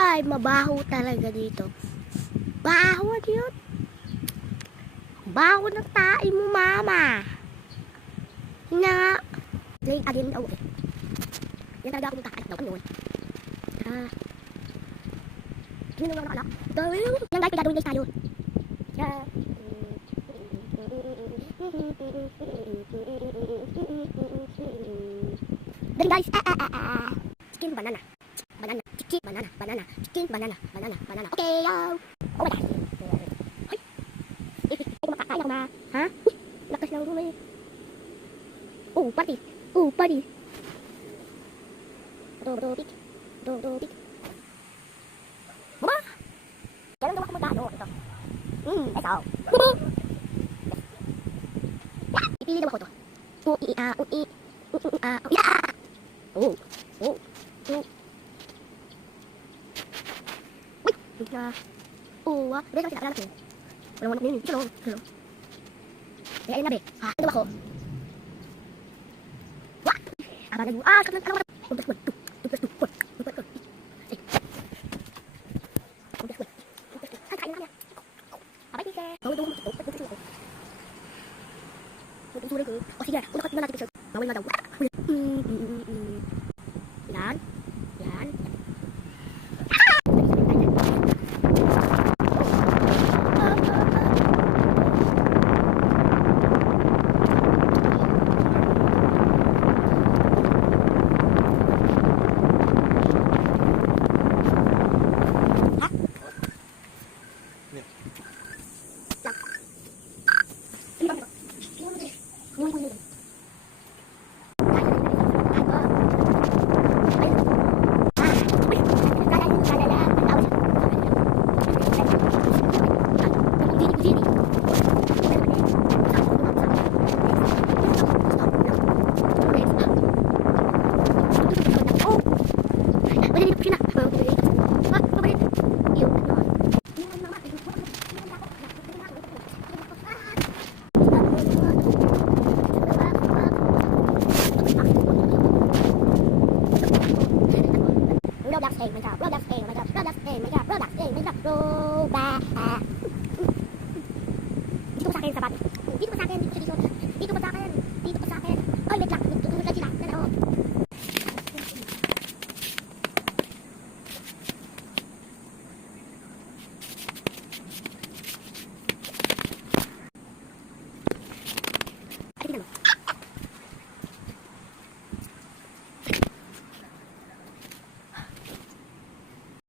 Ay, mabaho talaga dito. Baho yun. Baho ng tae mo, mama. Nga. Play again daw eh. Yan talaga akong tae daw. Ano yun? Sino naman nakala? Yan guys, gagawin guys tayo. Yeah. Dali guys. Chicken banana. Banana. Chicken banana. Banana. Chicken banana. Banana. Banana. Okay, yo. Oh my god. Ay. Kumakakaya ko na. Ha? Uy, lakas ng rumay. Oh, party. Oh, party. Dodobik. Dodobik. Mama! Kailan daw ako magano ito? Ito. Ipili daw ako ito. Oh. Oh. Uy! Bigla. Oh, bigla kasi nakalala ko. Walang wanak nini. Hello. Kaya ayun na be. Ano ako? Wah! Abang nag... Kapag ano ka? O sige, unakat na natin picture. Bawal na daw. Yan. Yan. Roblox, Roblox. Ito sa akin sapat.